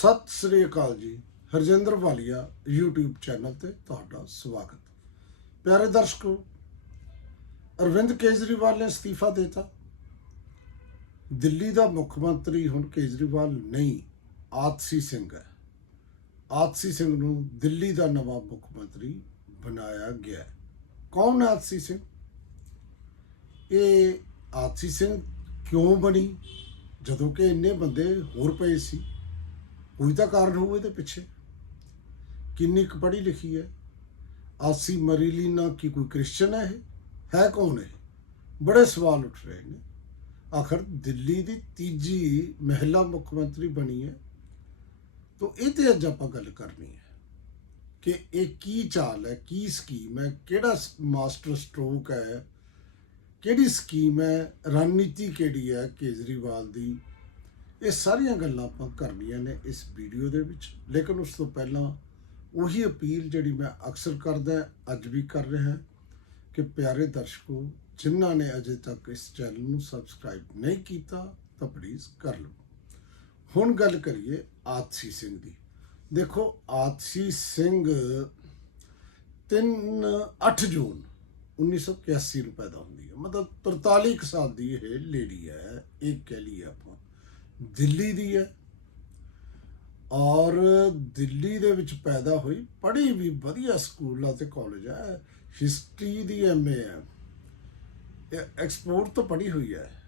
ਸਤਿ ਸ੍ਰੀ ਅਕਾਲ ਜੀ, ਹਰਜਿੰਦਰ ਵਾਲੀਆ, YouTube channel ਤੇ ਤੁਹਾਡਾ ਸਵਾਗਤ। ਪਿਆਰੇ ਦਰਸ਼ਕੋ, ਅਰਵਿੰਦ ਕੇਜਰੀਵਾਲ ਨੇ ਅਸਤੀਫਾ ਦਿੱਤਾ। ਦਿੱਲੀ ਦਾ ਮੁੱਖ ਮੰਤਰੀ ਹੁਣ ਕੇਜਰੀਵਾਲ ਨਹੀਂ, ਆਤਸੀ ਸਿੰਘ ਹੈ। ਆਤਸੀ ਸਿੰਘ ਨੂੰ ਦਿੱਲੀ ਦਾ ਨਵਾਂ ਮੁੱਖ ਮੰਤਰੀ ਬਣਾਇਆ ਗਿਆ ਕੌਣ ਆਤਸੀ ਸਿੰਘ? ਇਹ ਆਤਸੀ ਸਿੰਘ ਕਿਉਂ ਬਣੀ? ਜਦੋਂ ਕਿ ਇੰਨੇ ਬੰਦੇ ਹੋਰ ਪਏ ਸੀ। ਕੋਈ ਤਾਂ ਕਾਰਨ ਹੋਊ ਇਹਦੇ ਪਿੱਛੇ। ਕਿੰਨੀ ਕੁ ਪੜ੍ਹੀ ਲਿਖੀ ਹੈ। ਆਸੀ ਮਰੀਲੀਨਾ ਕੀ ਕੋਈ ਕ੍ਰਿਸਚਨ ਹੈ ਇਹ? ਹੈ ਕੌਣ ਹੈ ਬੜੇ ਸਵਾਲ ਉੱਠ ਰਹੇ ਨੇ। ਆਖਰ ਦਿੱਲੀ ਦੀ ਤੀਜੀ ਮਹਿਲਾ ਮੁੱਖ ਮੰਤਰੀ ਬਣੀ ਹੈ। ਤਾਂ ਇਹ ਤੇ ਅੱਜ ਆਪਾਂ ਗੱਲ ਕਰਨੀ ਹੈ ਕਿ ਇਹ ਕੀ ਚਾਲ ਹੈ, ਕੀ ਸਕੀਮ ਹੈ, ਕਿਹੜਾ ਮਾਸਟਰ ਸਟ੍ਰੋਕ ਹੈ, ਕਿਹੜੀ ਸਕੀਮ ਹੈ, ਰਣਨੀਤੀ ਕਿਹੜੀ ਹੈ ਕੇਜਰੀਵਾਲ ਦੀ? ਇਹ ਸਾਰੀਆਂ ਗੱਲਾਂ ਆਪਾਂ ਕਰਨੀਆਂ ਨੇ ਇਸ ਵੀਡੀਓ ਦੇ ਵਿੱਚ। ਲੇਕਿਨ ਉਸ ਤੋਂ ਪਹਿਲਾਂ ਉਹੀ ਅਪੀਲ ਜਿਹੜੀ ਮੈਂ ਅਕਸਰ ਕਰਦਾ, ਅੱਜ ਵੀ ਕਰ ਰਿਹਾ, ਕਿ ਪਿਆਰੇ ਦਰਸ਼ਕੋ, ਜਿਨ੍ਹਾਂ ਨੇ ਅਜੇ ਤੱਕ ਇਸ ਚੈਨਲ ਨੂੰ ਸਬਸਕ੍ਰਾਈਬ ਨਹੀਂ ਕੀਤਾ, ਤਾਂ ਪਲੀਜ਼ ਕਰ ਲਓ ਹੁਣ ਗੱਲ ਕਰੀਏ ਆਤਸੀ ਸਿੰਘ ਦੀ। ਦੇਖੋ, ਆਤਸੀ ਸਿੰਘ 3 8 ਜੂਨ 1981 ਨੂੰ ਪੈਦਾ ਹੁੰਦੀ ਹੈ। ਮਤਲਬ 43 ਕੁ ਸਾਲ ਦੀ ਇਹ ਲੇਡੀ ਹੈ, ਇਹ ਕਹਿ ਲਈਏ ਆਪਾਂ। ਦਿੱਲੀ ਦੀ ਹੈ। ਔਰ ਦਿੱਲੀ ਦੇ ਵਿੱਚ ਪੈਦਾ ਹੋਈ, ਪੜ੍ਹੀ ਵੀ ਵਧੀਆ ਸਕੂਲਾਂ ਤੇ ਕਾਲਜ ਹੈ। ਹਿਸਟਰੀ ਦੀ ਐਮਏ ਹੈ। ਇਹ ਐਕਸਪੋਰਟ ਤੋਂ ਪੜ੍ਹੀ ਹੋਈ ਹੈ।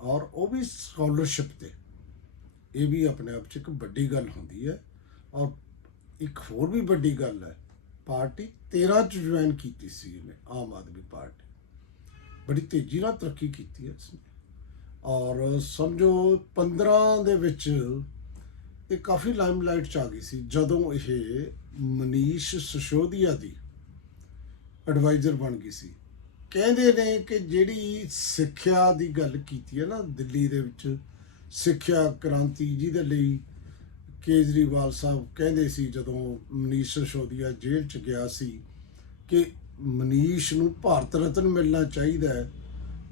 ਔਰ ਉਹ ਵੀ ਸਕਾਲਰਸ਼ਿਪ ਤੇ। ਇਹ ਵੀ ਆਪਣੇ ਆਪ 'ਚ ਇੱਕ ਵੱਡੀ ਗੱਲ ਹੁੰਦੀ ਹੈ। ਔਰ ਇੱਕ ਹੋਰ ਵੀ ਵੱਡੀ ਗੱਲ ਹੈ, ਪਾਰਟੀ 13 ਚ ਜੁਆਇਨ ਕੀਤੀ ਸੀ ਇਹਨੇ, ਆਮ ਆਦਮੀ ਪਾਰਟੀ। ਬੜੀ ਤੇਜ਼ੀ ਨਾਲ ਤਰੱਕੀ ਕੀਤੀ ਹੈ ਇਸਨੇ ਔਰ ਸਮਝੋ 15 ਦੇ ਵਿੱਚ ਇਹ ਕਾਫੀ ਲਾਈਮਲਾਈਟ ਚ ਆ ਗਈ ਸੀ, ਜਦੋਂ ਇਹ ਮਨੀਸ਼ ਸਸੋਦੀਆ ਦੀ ਐਡਵਾਈਜ਼ਰ ਬਣ ਗਈ ਸੀ। ਕਹਿੰਦੇ ਨੇ ਕਿ ਜਿਹੜੀ ਸਿੱਖਿਆ ਦੀ ਗੱਲ ਕੀਤੀ ਹੈ ਨਾ, ਦਿੱਲੀ ਦੇ ਵਿੱਚ ਸਿੱਖਿਆ ਕ੍ਰਾਂਤੀ ਜਿਹਦੇ ਲਈ, ਕੇਜਰੀਵਾਲ ਸਾਹਿਬ ਕਹਿੰਦੇ ਸੀ ਜਦੋਂ ਮਨੀਸ਼ ਸਸੋਦੀਆ ਜੇਲ੍ਹ ਚ ਗਿਆ ਸੀ ਕਿ ਮਨੀਸ਼ ਨੂੰ ਭਾਰਤ ਰਤਨ ਮਿਲਣਾ ਚਾਹੀਦਾ ਹੈ,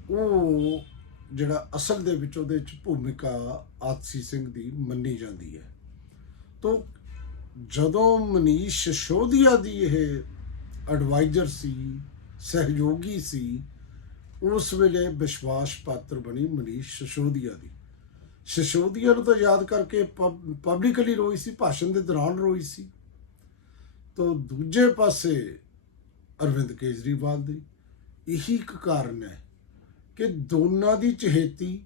ਉਹ ਜਿਹੜਾ ਅਸਲ ਦੇ ਵਿੱਚ ਉਹਦੇ ਚ ਭੂਮਿਕਾ ਆਤਸੀ ਸਿੰਘ ਦੀ ਮੰਨੀ ਜਾਂਦੀ ਹੈ। ਤੋਂ ਜਦੋਂ ਮਨੀਸ਼ ਸਿਸੋਦੀਆ ਦੀ ਇਹ ਐਡਵਾਈਜ਼ਰ ਸੀ, ਸਹਿਯੋਗੀ ਸੀ, ਉਸ ਵੇਲੇ ਵਿਸ਼ਵਾਸ ਪਾਤਰ ਬਣੀ ਮਨੀਸ਼ ਸਿਸੋਦੀਆ ਦੀ। ਸਸ਼ੋਦੀਆ ਨੂੰ ਤਾਂ ਯਾਦ ਕਰਕੇ ਪਬਲਿਕਲੀ ਰੋਈ ਸੀ, ਭਾਸ਼ਣ ਦੇ ਦੌਰਾਨ ਰੋਈ ਸੀ। ਤੋਂ ਦੂਜੇ ਪਾਸੇ ਅਰਵਿੰਦ ਕੇਜਰੀਵਾਲ ਦੀ ਇਹੀ ਇੱਕ ਕਾਰਨ ਹੈ ਕਿ ਦੋਨਾਂ ਦੀ ਚਹੇਤੀ,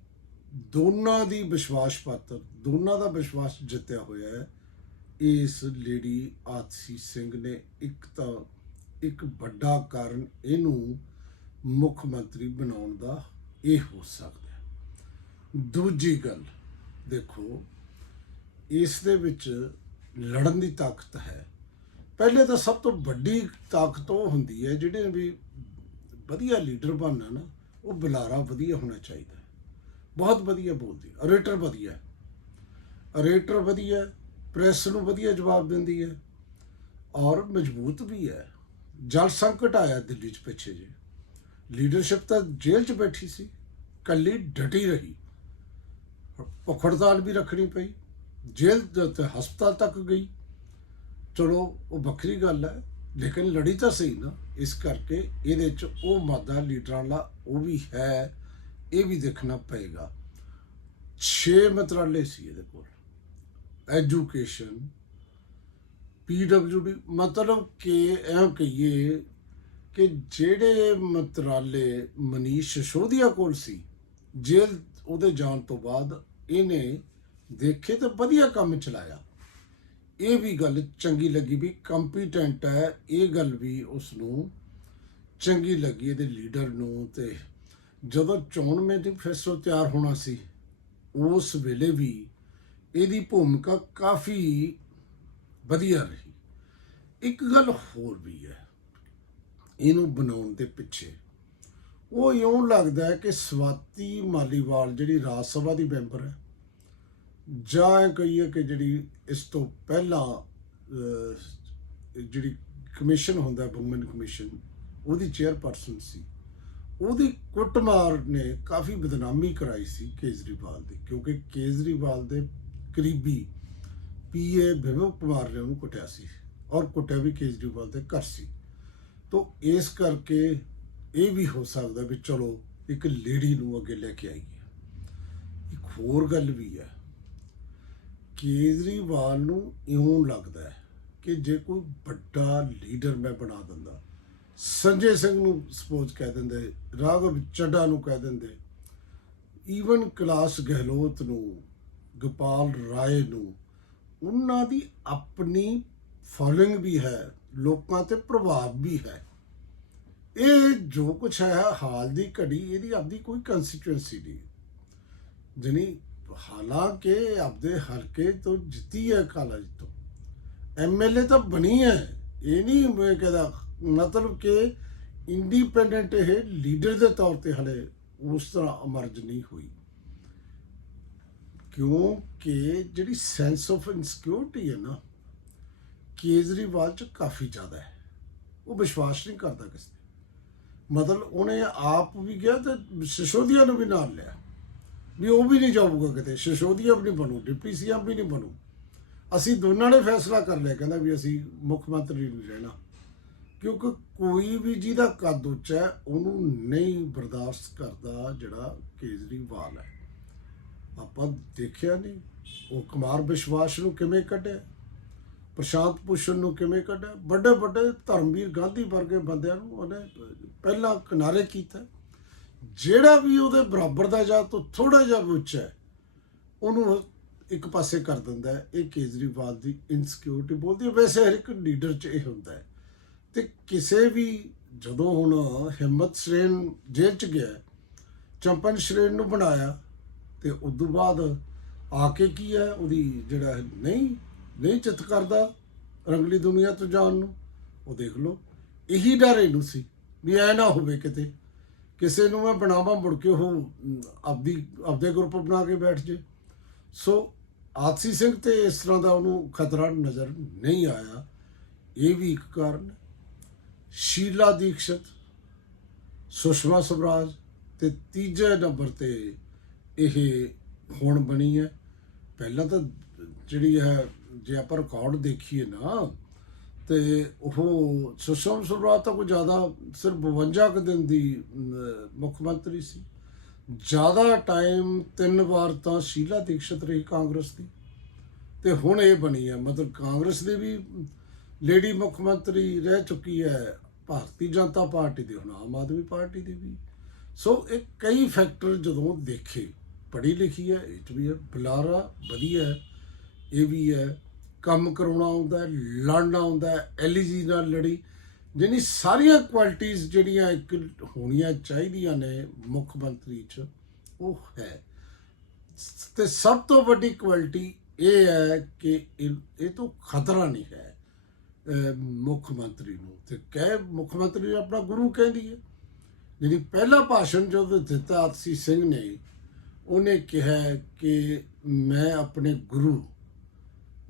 ਦੋਨਾਂ ਦੀ ਵਿਸ਼ਵਾਸ ਪਾਤਰ ਦੋਨਾਂ ਦਾ ਵਿਸ਼ਵਾਸ ਜਿੱਤਿਆ ਹੋਇਆ ਹੈ। ਇਸ ਲੇਡੀ ਆਤਸੀ ਸਿੰਘ ਨੇ ਇੱਕ ਤਾਂ ਇੱਕ ਵੱਡਾ ਕਾਰਨ ਇਹਨੂੰ ਮੁੱਖ ਮੰਤਰੀ ਬਣਾਉਣ ਦਾ ਇਹ ਹੋ ਸਕਦਾ ਹੈ। ਦੂਜੀ ਗੱਲ, ਦੇਖੋ, ਇਸ ਦੇ ਵਿੱਚ ਲੜਨ ਦੀ ਤਾਕਤ ਹੈ। ਪਹਿਲੇ ਤਾਂ ਸਭ ਤੋਂ ਵੱਡੀ ਤਾਕਤ ਉਹ ਹੁੰਦੀ ਹੈ, ਜਿਹੜੇ ਵੀ ਵਧੀਆ ਲੀਡਰ ਬਣਨਾ ਨਾ ਉਹ ਬੁਲਾਰਾ ਵਧੀਆ ਹੋਣਾ ਚਾਹੀਦਾ ਬਹੁਤ ਵਧੀਆ ਬੋਲਦੀ ਅਰੇਟਰ ਵਧੀਆ ਹੈ। ਅਰੇਟਰ ਵਧੀਆ ਹੈ, ਪ੍ਰੈਸ ਨੂੰ ਵਧੀਆ ਜਵਾਬ ਦਿੰਦੀ ਹੈ। ਔਰ ਮਜ਼ਬੂਤ ਵੀ ਹੈ। ਜਲ ਸੰਕਟ ਆਇਆ ਦਿੱਲੀ 'ਚ ਪਿੱਛੇ ਜੇ। ਲੀਡਰਸ਼ਿਪ ਤਾਂ ਜੇਲ੍ਹ 'ਚ ਬੈਠੀ ਸੀ। ਕੱਲੀ ਡਟੀ ਰਹੀ। ਭੁੱਖ ਹੜਤਾਲ ਵੀ ਰੱਖਣੀ ਪਈ। ਜੇਲ੍ਹ ਤੇ ਹਸਪਤਾਲ ਤੱਕ ਗਈ। ਚਲੋ ਉਹ ਵੱਖਰੀ ਗੱਲ ਹੈ। ਲੇਕਿਨ ਲੜੀ ਤਾਂ ਸਹੀ ਨਾ, ਇਸ ਕਰਕੇ ਇਹਦੇ 'ਚ ਉਹ ਮਾਦਾ ਲੀਡਰਾਂ ਦਾ ਉਹ ਵੀ ਹੈ, ਇਹ ਵੀ ਦੇਖਣਾ ਪਏਗਾ। 6 ਮੰਤਰਾਲੇ ਸੀ ਇਹਦੇ ਕੋਲ। ਐਜੂਕੇਸ਼ਨ ਪੀਡਬਲਯੂਡੀ ਮਤਲਬ ਕਿ ਇਹ ਕਹੀਏ ਕਿ ਜਿਹੜੇ ਮੰਤਰਾਲੇ ਮਨੀਸ਼ ਸਿਸੋਦੀਆ ਕੋਲ ਸੀ, ਜੇਲ੍ਹ ਉਹਦੇ ਜਾਣ ਤੋਂ ਬਾਅਦ ਇਹਨੇ ਦੇਖੇ ਤਾਂ ਵਧੀਆ ਕੰਮ ਚਲਾਇਆ। ਇਹ ਵੀ ਗੱਲ ਚੰਗੀ ਲੱਗੀ ਵੀ ਕੰਪੀਟੈਂਟ ਹੈ, ਇਹ ਗੱਲ ਵੀ ਉਸ ਨੂੰ ਚੰਗੀ ਲੱਗੀ ਇਹਦੇ ਲੀਡਰ ਨੂੰ ਤੇ ਜਦੋਂ ਚੋਣ ਮੈਨੀਫੈਸਟੋ ਤਿਆਰ ਹੋਣਾ ਸੀ, ਉਸ ਵੇਲੇ ਵੀ ਇਹਦੀ ਭੂਮਿਕਾ ਕਾਫੀ ਵਧੀਆ ਰਹੀ। ਇੱਕ ਗੱਲ ਹੋਰ ਵੀ ਹੈ, ਇਹਨੂੰ ਬਣਾਉਣ ਦੇ ਪਿੱਛੇ ਉਹ ਇਉਂ ਲੱਗਦਾ ਹੈ ਕਿ ਸਵਾਤੀ ਮਾਲੀਵਾਲ ਜਿਹੜੀ ਰਾਜ ਸਭਾ ਦੀ ਮੈਂਬਰ ਹੈ ਜਾਂ ਕਹੀਏ ਕਿ ਜਿਹੜੀ ਇਸ ਤੋਂ ਪਹਿਲਾਂ ਜਿਹੜੀ ਕਮਿਸ਼ਨ ਹੁੰਦਾ, ਵੂਮਨ ਕਮਿਸ਼ਨ, ਉਹਦੀ ਚੇਅਰਪਰਸਨ ਸੀ। ਉਹਦੀ ਕੁੱਟਮਾਰ ਨੇ ਕਾਫੀ ਬਦਨਾਮੀ ਕਰਾਈ ਸੀ ਕੇਜਰੀਵਾਲ ਦੀ, ਕਿਉਂਕਿ ਕੇਜਰੀਵਾਲ ਦੇ ਕਰੀਬੀ ਪੀਏ ਵਿਭਵ ਕੁਮਾਰ ਨੇ ਉਹਨੂੰ ਕੁੱਟਿਆ ਸੀ ਔਰ ਕੁੱਟਿਆ ਵੀ ਕੇਜਰੀਵਾਲ ਦੇ ਘਰ ਸੀ। ਤੋਂ ਇਸ ਕਰਕੇ ਇਹ ਵੀ ਹੋ ਸਕਦਾ ਵੀ ਚਲੋ ਇੱਕ ਲੇਡੀ ਨੂੰ ਅੱਗੇ ਲੈ ਕੇ ਆਈਏ। ਇੱਕ ਹੋਰ ਗੱਲ ਵੀ ਹੈ ਕੇਜਰੀਵਾਲ ਨੂੰ ਇਉਂ ਲੱਗਦਾ ਹੈ ਕਿ ਜੇ ਕੋਈ ਵੱਡਾ ਲੀਡਰ ਮੈਂ ਬਣਾ ਦਿੰਦਾ, ਸੰਜੇ ਸਿੰਘ ਨੂੰ ਸਪੋਜ਼ ਕਹਿ ਦਿੰਦੇ, ਰਾਘਵ ਚੱਡਾ ਨੂੰ ਕਹਿ ਦਿੰਦੇ ਈਵਨ ਕਲਾਸ ਗਹਿਲੋਤ ਨੂੰ, ਗੋਪਾਲ ਰਾਏ ਨੂੰ, ਉਹਨਾਂ ਦੀ ਆਪਣੀ ਫੋਲੋਇੰਗ ਵੀ ਹੈ, ਲੋਕਾਂ ਤੇ ਪ੍ਰਭਾਵ ਵੀ ਹੈ। ਇਹ ਜੋ ਕੁਛ ਹੈ, ਹਾਲ ਦੀ ਘੜੀ, ਇਹਦੀ ਆਪਦੀ ਕੋਈ ਕੰਸਟੀਚੁਐਂਸੀ ਨਹੀਂ। ਜਨੀ ਹਾਲਾਂਕਿ ਆਪਦੇ ਹਲਕੇ ਤੋਂ ਜਿੱਤੀ ਹੈ ਕਾਲਜ ਤੋਂ। ਐਮਐਲਏ ਤਾਂ ਬਣੀ ਹੈ। ਇਹ ਨਹੀਂ ਮੈਂ ਕਹਦਾ, ਮਤਲਬ ਕਿ ਇੰਡੀਪੈਂਡੈਂਟ ਇਹ ਲੀਡਰ ਦੇ ਤੌਰ ਤੇ ਹਲੇ ਉਸ ਤਰ੍ਹਾਂ ਅਮਰਜ ਨਹੀਂ ਹੋਈ। ਕਿਉਂਕਿ ਜਿਹੜੀ ਸੈਂਸ ਆਫ ਇਨਸਿਕਿਉਰਿਟੀ ਹੈ ਨਾ, ਕੇਜਰੀਵਾਲ ਚ ਕਾਫੀ ਜ਼ਿਆਦਾ ਹੈ। ਉਹ ਵਿਸ਼ਵਾਸ ਨਹੀਂ ਕਰਦਾ ਕਿਸੇ ਮਤਲਬ ਉਹਨੇ ਆਪ ਵੀ ਗਿਆ ਤੇ ਸਿਸੋਦੀਆ ਨੂੰ ਵੀ ਨਾਲ ਲਿਆ। ਵੀ ਉਹ ਵੀ ਨਹੀਂ ਜਾਊਗਾ ਕਿਤੇ। ਸਿਸੋਦੀਆ ਵੀ ਨਹੀਂ ਬਣੂ, ਡਿਪਟੀ ਸੀਐਮ ਵੀ ਨਹੀਂ ਬਣੂ। ਅਸੀਂ ਦੋਨਾਂ ਨੇ ਫੈਸਲਾ ਕਰ ਲਿਆ, ਕਹਿੰਦਾ ਵੀ ਅਸੀਂ ਮੁੱਖ ਮੰਤਰੀ ਨਹੀਂ ਰਹਿਣਾ। ਕਿਉਂਕਿ ਕੋਈ ਵੀ ਜਿਹਦਾ ਕੱਦ ਉੱਚਾ ਹੈ, ਉਹਨੂੰ ਨਹੀਂ ਬਰਦਾਸ਼ਤ ਕਰਦਾ ਜਿਹੜਾ ਕੇਜਰੀਵਾਲ ਹੈ। ਆਪਾਂ ਦੇਖਿਆ ਨਹੀਂ, ਉਹ ਕੁਮਾਰ ਵਿਸ਼ਵਾਸ ਨੂੰ ਕਿਵੇਂ ਕੱਢਿਆ? ਪ੍ਰਸ਼ਾਂਤ ਭੂਸ਼ਣ ਨੂੰ ਕਿਵੇਂ ਕੱਢਿਆ? ਵੱਡੇ ਵੱਡੇ ਧਰਮਵੀਰ ਗਾਂਧੀ ਵਰਗੇ ਬੰਦਿਆਂ ਨੂੰ ਉਹਨੇ ਪਹਿਲਾਂ ਕਿਨਾਰੇ ਕੀਤਾ। ਜਿਹੜਾ ਵੀ ਉਹਦੇ ਬਰਾਬਰ ਦਾ ਜਾਂ ਤੋਂ ਥੋੜਾ ਜਿਹਾ ਉੱਚਾ ਹੈ, ਉਹਨੂੰ ਇੱਕ ਪਾਸੇ ਕਰ ਦਿੰਦਾ ਹੈ। ਇਹ ਕੇਜਰੀਵਾਲ ਦੀ ਇਨਸਿਕਿਉਰਿਟੀ ਬੋਲਦੀ ਹੈ। ਵੈਸੇ ਹਰ ਇੱਕ ਲੀਡਰ 'ਚ ਇਹ ਹੁੰਦਾ ਹੈ। ਤੇ ਕਿਸੇ ਵੀ ਜਦੋਂ ਹੁਣ ਹਿੰਮਤ ਸ੍ਰੇਨ ਜੇਲ੍ਹ 'ਚ ਗਿਆ, ਚੰਪਨ ਸ਼੍ਰੇਨ ਨੂੰ ਬਣਾਇਆ ਤੇ ਉਸ ਤੋਂ ਬਾਅਦ ਆ ਕੇ ਕੀ ਹੈ? ਉਹਦੀ ਜਿਹੜਾ ਨਹੀਂ ਨਹੀਂ ਚਿੱਤ ਕਰਦਾ ਰੰਗਲੀ ਦੁਨੀਆ ਤੋਂ ਜਾਣ ਨੂੰ। ਉਹ ਦੇਖ ਲਓ। ਇਹੀ ਡਰ ਇਹਨੂੰ ਸੀ ਵੀ ਐ ਨਾ ਹੋਵੇ ਕਿਤੇ। ਕਿਸੇ ਨੂੰ ਮੈਂ ਬਣਾਵਾਂ ਮੁੜ ਕੇ ਉਹ ਆਪਦੀ, ਆਪਦੇ ਗਰੁੱਪ ਬਣਾ ਕੇ ਬੈਠ ਜੇ। ਸੋ ਆਤਸੀ ਸਿੰਘ ਤੇ ਇਸ ਤਰ੍ਹਾਂ ਦਾ ਉਹਨੂੰ ਖਤਰਾ ਨਜ਼ਰ ਨਹੀਂ ਆਇਆ। ਇਹ ਵੀ ਇੱਕ ਕਾਰਨ ਸ਼ੀਲਾ ਦੀਕਸ਼ਤ, ਸੁਸ਼ਮਾ ਸਵਰਾਜ ਤੇ ਤੀਜੇ ਨੰਬਰ ਤੇ ਇਹ ਹੁਣ ਬਣੀ ਹੈ। ਪਹਿਲਾਂ ਤਾਂ ਜਿਹੜੀ ਹੈ, ਜੇ ਆਪਾਂ ਰਿਕਾਰਡ ਦੇਖੀਏ ਨਾ ਤੇ ਉਹ ਸੁਸ਼ਮ ਸਵਰਾਜ ਤਾਂ ਕੋਈ ਜ਼ਿਆਦਾ ਸਿਰਫ 52 ਕੁ ਦਿਨ ਦੀ ਮੁੱਖ ਮੰਤਰੀ ਸੀ। ਜ਼ਿਆਦਾ ਟਾਈਮ ਤਿੰਨ ਵਾਰ ਤਾਂ ਸ਼ੀਲਾ ਦੀਕਸ਼ਤ ਰਹੀ ਕਾਂਗਰਸ ਦੀ। ਤੇ ਹੁਣ ਇਹ ਬਣੀ ਹੈ, ਮਤਲਬ ਕਾਂਗਰਸ ਦੀ ਵੀ ਲੇਡੀ ਮੁੱਖ ਮੰਤਰੀ ਰਹਿ ਚੁੱਕੀ ਹੈ, ਭਾਰਤੀ ਜਨਤਾ ਪਾਰਟੀ ਦੀ, ਹੁਣ ਆਮ ਆਦਮੀ ਪਾਰਟੀ ਦੀ ਵੀ। ਸੋ ਇਹ ਕਈ ਫੈਕਟਰ ਜਦੋਂ ਦੇਖੇ, ਪੜ੍ਹੀ ਲਿਖੀ ਹੈ, ਇਹ 'ਚ ਵੀ ਹੈ, ਬੁਲਾਰਾ ਵਧੀਆ ਹੈ, ਇਹ ਵੀ ਹੈ। ਕੰਮ ਕਰਾਉਣਾ ਆਉਂਦਾ ਹੈ, ਲੜਨਾ ਆਉਂਦਾ ਹੈ ਐਲਜੀ ਨਾਲ ਲੜੀ। ਜਿਹਨੀ ਸਾਰੀਆਂ ਕੁਆਲਿਟੀਆਂ ਜਿਹੜੀਆਂ ਇੱਕ ਹੋਣੀਆਂ ਚਾਹੀਦੀਆਂ ਨੇ ਮੁੱਖ ਮੰਤਰੀ 'ਚ, ਉਹ ਹੈ। ਤੇ ਸਭ ਤੋਂ ਵੱਡੀ ਕੁਆਲਿਟੀ ਇਹ ਹੈ ਕਿ ਇਹ ਇਹ ਤੋਂ ਖਤਰਾ ਨਹੀਂ ਹੈ ਮੁੱਖ ਮੰਤਰੀ ਨੂੰ। ਤੇ ਕਹਿ ਮੁੱਖ ਮੰਤਰੀ ਆਪਣਾ ਗੁਰੂ ਕਹਿੰਦੀ ਹੈ ਜਿਹੜੀ ਪਹਿਲਾ ਭਾਸ਼ਣ ਜਦੋਂ ਦਿੱਤਾ ਆਤਸੀ ਸਿੰਘ ਨੇ, ਉਹਨੇ ਕਿਹਾ ਕਿ ਮੈਂ ਆਪਣੇ ਗੁਰੂ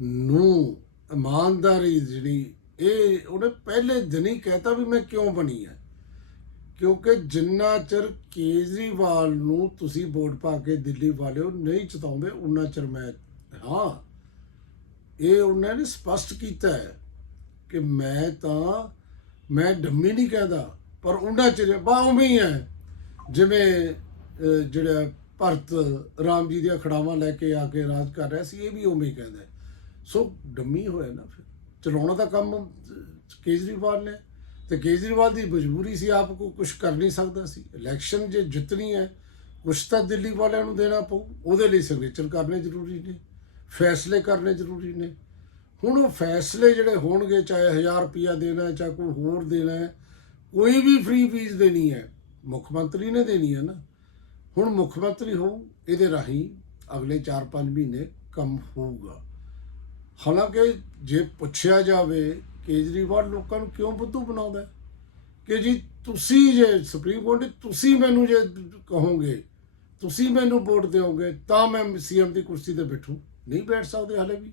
ਨੂੰ ਇਮਾਨਦਾਰੀ ਜਿਹੜੀ, ਇਹ ਉਹਨੇ ਪਹਿਲੇ ਦਿਨ ਹੀ ਕਹਿਤਾ ਵੀ ਮੈਂ ਕਿਉਂ ਬਣੀ ਹੈ ਕਿਉਂਕਿ ਜਿੰਨਾ ਚਿਰ ਕੇਜਰੀਵਾਲ ਨੂੰ ਤੁਸੀਂ ਵੋਟ ਪਾ ਕੇ ਦਿੱਲੀ ਵਾਲਿਓ ਨਹੀਂ ਚਤਾਉਂਦੇ, ਉਨਾ ਚਿਰ ਮੈਂ, ਹਾਂ, ਇਹ ਉਹਨਾਂ ਨੇ ਸਪਸ਼ਟ ਕੀਤਾ ਹੈ ਕਿ ਮੈਂ ਤਾਂ, ਮੈਂ ਡੰਮੀ ਨਹੀਂ ਕਹਿੰਦਾ, ਪਰ ਉਹਨਾਂ ਚਿਰ, ਬਾ ਉਵੇਂ ਹੀ ਹੈ, ਜਿਵੇਂ ਜਿਹੜਾ ਭਰਤ ਰਾਮ ਜੀ ਦੀਆਂ ਖੜਾਵਾਂ ਲੈ ਕੇ ਆ ਕੇ ਰਾਜ ਕਰ ਰਿਹਾ ਸੀ, ਇਹ ਵੀ ਉਵੇਂ ਹੀ ਕਹਿੰਦਾ ਸੋ ਡੰਮੀ ਹੋਇਆ ਨਾ ਫਿਰ। ਚਲਾਉਣਾ ਤਾਂ ਕੰਮ ਕੇਜਰੀਵਾਲ ਨੇ। ਤੇ ਕੇਜਰੀਵਾਲ ਦੀ ਮਜਬੂਰੀ ਸੀ, ਆਪ ਕੋ ਕੁਝ ਕਰ ਨਹੀਂ ਸਕਦਾ ਸੀ। ਇਲੈਕਸ਼ਨ ਜੇ ਜਿੱਤਣੀ ਹੈ, ਕੁਛ ਤਾਂ ਦਿੱਲੀ ਵਾਲਿਆਂ ਨੂੰ ਦੇਣਾ ਪਊ। ਉਹਦੇ ਲਈ ਸਿਗਨੇਚਰ ਕਰਨੇ ਜ਼ਰੂਰੀ ਨੇ, ਫੈਸਲੇ ਕਰਨੇ ਜ਼ਰੂਰੀ ਨੇ। ਹੁਣ ਉਹ ਫੈਸਲੇ ਜਿਹੜੇ ਹੋਣਗੇ, ਚਾਹੇ 1000 ਰੁਪਿਆ ਦੇਣਾ ਚਾਹੇ ਕੋਈ ਹੋਰ ਦੇਣਾ ਕੋਈ ਵੀ ਫ੍ਰੀ ਫੀਸ ਦੇਣੀ ਹੈ, ਮੁੱਖ ਮੰਤਰੀ ਨੇ ਦੇਣੀ ਹੈ ਨਾ। ਹੁਣ ਮੁੱਖ ਮੰਤਰੀ ਹੋਊ, ਇਹਦੇ ਰਾਹੀਂ ਅਗਲੇ 4-5 ਮਹੀਨੇ ਕੰਮ ਹੋਊਗਾ। ਹਾਲਾਂਕਿ ਜੇ ਪੁੱਛਿਆ ਜਾਵੇ, ਕੇਜਰੀਵਾਲ ਲੋਕਾਂ ਨੂੰ ਕਿਉਂ ਬੁੱਧੂ ਬਣਾਉਂਦਾ ਕਿ ਜੀ ਤੁਸੀਂ ਜੇ ਸੁਪਰੀਮ ਕੋਰਟ ਨੇ ਤੁਸੀਂ ਮੈਨੂੰ ਜੇ ਕਹੋਗੇ, ਤੁਸੀਂ ਮੈਨੂੰ ਵੋਟ ਦਿਓਗੇ, ਤਾਂ ਮੈਂ ਸੀਐਮ ਦੀ ਕੁਰਸੀ ਤੇ ਬੈਠੂ। ਨਹੀਂ ਬੈਠ ਸਕਦੇ ਹਲੇ ਵੀ।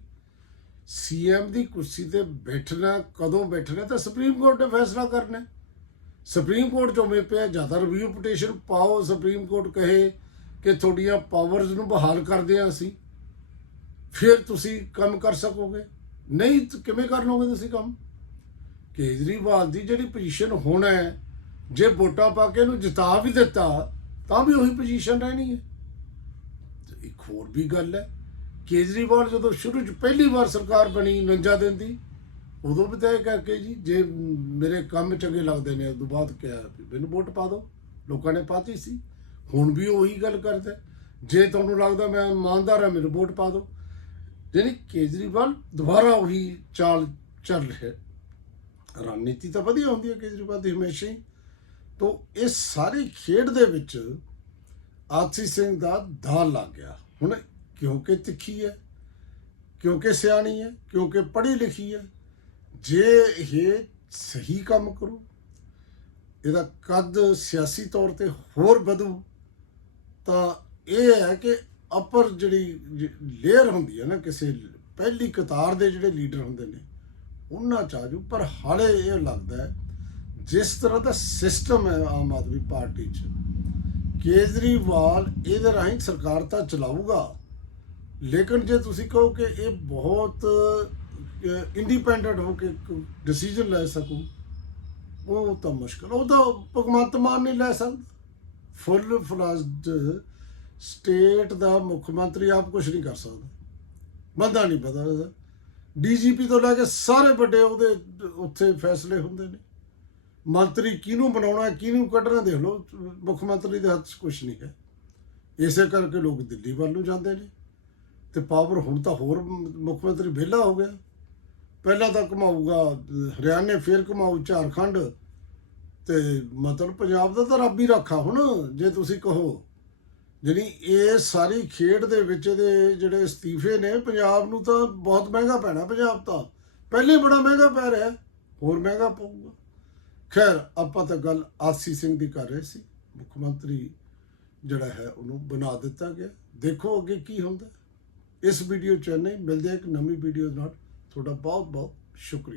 ਸੀਐਮ ਦੀ ਕੁਰਸੀ ਤੇ ਬੈਠਣਾ, ਕਦੋਂ ਬੈਠਣਾ, ਤਾਂ ਸੁਪਰੀਮ ਕੋਰਟ ਨੇ ਫੈਸਲਾ ਕਰਨਾ ਸੁਪਰੀਮ ਕੋਰਟ ਚੋਂ ਮੇ ਪਿਆ, ਜ਼ਿਆਦਾ ਰਿਵਿਊ ਪਟੀਸ਼ਨ ਪਾਓ, ਸੁਪਰੀਮ ਕੋਰਟ ਕਹੇ ਕਿ ਤੁਹਾਡੀਆਂ ਪਾਵਰਸ ਨੂੰ ਬਹਾਲ ਕਰਦੇ ਹਾਂ ਅਸੀਂ। ਫਿਰ ਤੁਸੀਂ ਕੰਮ ਕਰ ਸਕੋਗੇ? ਨਹੀਂ ਕਿਵੇਂ ਕਰ ਲਓਗੇ ਤੁਸੀਂ ਕੰਮ? ਕੇਜਰੀਵਾਲ ਦੀ ਜਿਹੜੀ ਪੋਜੀਸ਼ਨ ਹੋਣਾ ਹੈ, ਜੇ ਵੋਟਾਂ ਪਾ ਕੇ ਇਹਨੂੰ ਜਿਤਾ ਵੀ ਦਿੱਤਾ, ਤਾਂ ਵੀ ਉਹੀ ਪੋਜੀਸ਼ਨ ਰਹਿਣੀ ਹੈ। ਇੱਕ ਹੋਰ ਵੀ ਗੱਲ ਹੈ, ਕੇਜਰੀਵਾਲ ਜਦੋਂ ਸ਼ੁਰੂ ਚ ਪਹਿਲੀ ਵਾਰ ਸਰਕਾਰ ਬਣੀ 49 ਦਿਨ ਦੀ, ਉਦੋਂ ਵੀ ਤੈਅ ਕਰਕੇ ਜੀ, ਜੇ ਮੇਰੇ ਕੰਮ ਚੰਗੇ ਲੱਗਦੇ ਨੇ, ਉਦੋਂ ਬਾਅਦ ਕਿਹਾ ਵੀ ਮੈਨੂੰ ਵੋਟ ਪਾ ਦਿਓ। ਲੋਕਾਂ ਨੇ ਪਾਤੀ ਸੀ। ਹੁਣ ਵੀ ਉਹੀ ਗੱਲ ਕਰਦਾ ਜੇ ਤੁਹਾਨੂੰ ਲੱਗਦਾ ਮੈਂ ਇਮਾਨਦਾਰ ਹਾਂ, ਮੈਨੂੰ ਵੋਟ ਪਾ ਦਿਓ। ਯਾਨੀ ਕੇਜਰੀਵਾਲ ਦੁਬਾਰਾ ਉਹੀ ਚਾਲ ਚੱਲ ਰਿਹਾ ਰਣਨੀਤੀ ਤਾਂ ਵਧੀਆ ਹੁੰਦੀ ਹੈ ਕੇਜਰੀਵਾਲ ਦੀ ਹਮੇਸ਼ਾ ਹੀ। ਤੋਂ ਇਹ ਸਾਰੀ ਖੇਡ ਦੇ ਵਿੱਚ ਆਤਸੀ ਸਿੰਘ ਦਾ ਦਾਲ ਲੱਗ ਗਿਆ। ਹੁਣ ਕਿਉਂਕਿ ਤਿੱਖੀ ਹੈ, ਕਿਉਂਕਿ ਸਿਆਣੀ ਹੈ, ਕਿਉਂਕਿ ਪੜ੍ਹੀ ਲਿਖੀ ਹੈ, ਜੇ ਇਹ ਸਹੀ ਕੰਮ ਕਰੂ, ਇਹਦਾ ਕੱਦ ਸਿਆਸੀ ਤੌਰ ਤੇ ਹੋਰ ਵਧੂ, ਤਾਂ ਇਹ ਹੈ ਕਿ ਅਪਰ ਜਿਹੜੀ ਲੇਅਰ ਹੁੰਦੀ ਹੈ ਨਾ, ਕਿਸੇ ਪਹਿਲੀ ਕਤਾਰ ਦੇ ਜਿਹੜੇ ਲੀਡਰ ਹੁੰਦੇ ਨੇ, ਉਹਨਾਂ ਚ ਆਜੂ ਪਰ ਹਾਲੇ ਇਹ ਲੱਗਦਾ ਹੈ, ਜਿਸ ਤਰ੍ਹਾਂ ਦਾ ਸਿਸਟਮ ਹੈ ਆਮ ਆਦਮੀ ਪਾਰਟੀ 'ਚ, ਕੇਜਰੀਵਾਲ ਇਹਦੇ ਰਾਹੀਂ ਸਰਕਾਰ ਤਾਂ ਚਲਾਊਗਾ, ਲੇਕਿਨ ਜੇ ਤੁਸੀਂ ਕਹੋ ਕਿ ਇਹ ਬਹੁਤ ਇੰਡੀਪੈਂਡੈਂਟ ਹੋ ਕੇ ਡਿਸੀਜਨ ਲੈ ਸਕੂ, ਉਹ ਤਾਂ ਮੁਸ਼ਕਲ, ਉਹ ਤਾਂ ਭਗਵੰਤ ਮਾਨ ਨਹੀਂ ਲੈ ਸਕਦਾ। ਫੁੱਲ ਫਲਾਸਡ ਸਟੇਟ ਦਾ ਮੁੱਖ ਮੰਤਰੀ ਆਪ ਕੁਝ ਨਹੀਂ ਕਰ ਸਕਦਾ। ਬੰਦਾ ਨਹੀਂ ਪਤਾ ਡੀਜੀਪੀ ਤੋਂ ਲੈ ਕੇ ਸਾਰੇ ਵੱਡੇ ਉਹਦੇ ਉੱਥੇ ਫੈਸਲੇ ਹੁੰਦੇ ਨੇ। ਮੰਤਰੀ ਕਿਹਨੂੰ ਬਣਾਉਣਾ, ਕਿਹਨੂੰ ਕੱਢਣਾ ਦੇਖ ਲਓ। ਮੁੱਖ ਮੰਤਰੀ ਦੇ ਹੱਥ 'ਚ ਕੁਝ ਨਹੀਂ ਹੈ। ਇਸੇ ਕਰਕੇ ਲੋਕ ਦਿੱਲੀ ਵੱਲ ਨੂੰ ਜਾਂਦੇ ਨੇ। ਤੇ ਪਾਵਰ ਹੁਣ ਤਾਂ ਹੋਰ ਮੁੱਖ ਮੰਤਰੀ ਵਿਹਲਾ ਹੋ ਗਿਆ। ਪਹਿਲਾਂ ਤਾਂ ਘਮਾਊਗਾ, ਹਰਿਆਣੇ ਫਿਰ ਘਮਾਊ, ਝਾਰਖੰਡ। ਤੇ ਮਤਲਬ ਪੰਜਾਬ ਦਾ ਤਾਂ ਰੱਬ ਹੀ ਰੱਖਾ ਹੁਣ, ਜੇ ਤੁਸੀਂ ਕਹੋ। ਜਿਹੜੀ ਇਹ ਸਾਰੀ ਖੇਡ ਦੇ ਵਿੱਚ ਇਹਦੇ ਜਿਹੜੇ ਅਸਤੀਫੇ ਨੇ, ਪੰਜਾਬ ਨੂੰ ਤਾਂ ਬਹੁਤ ਮਹਿੰਗਾ ਪੈਣਾ ਪੰਜਾਬ ਤਾਂ। ਪਹਿਲੇ ਬੜਾ ਮਹਿੰਗਾ ਪੈ ਰਿਹਾ, ਹੋਰ ਮਹਿੰਗਾ ਪਊਗਾ। ਖੈਰ, ਆਪਾਂ ਤਾਂ ਗੱਲ ਆਸੀ ਸਿੰਘ ਦੀ ਕਰ ਰਹੇ ਸੀ। ਮੁੱਖ ਮੰਤਰੀ ਜਿਹੜਾ ਹੈ, ਉਹਨੂੰ ਬਣਾ ਦਿੱਤਾ ਗਿਆ। ਦੇਖੋ ਅੱਗੇ ਕੀ ਹੁੰਦਾ। ਇਸ ਵੀਡੀਓ ਚ ਨਹੀਂ ਮਿਲਦੇ ਇੱਕ ਨਵੀਂ ਵੀਡੀਓ ਨਾਲ। ਤੁਹਾਡਾ ਬਹੁਤ ਬਹੁਤ ਸ਼ੁਕਰੀਆ।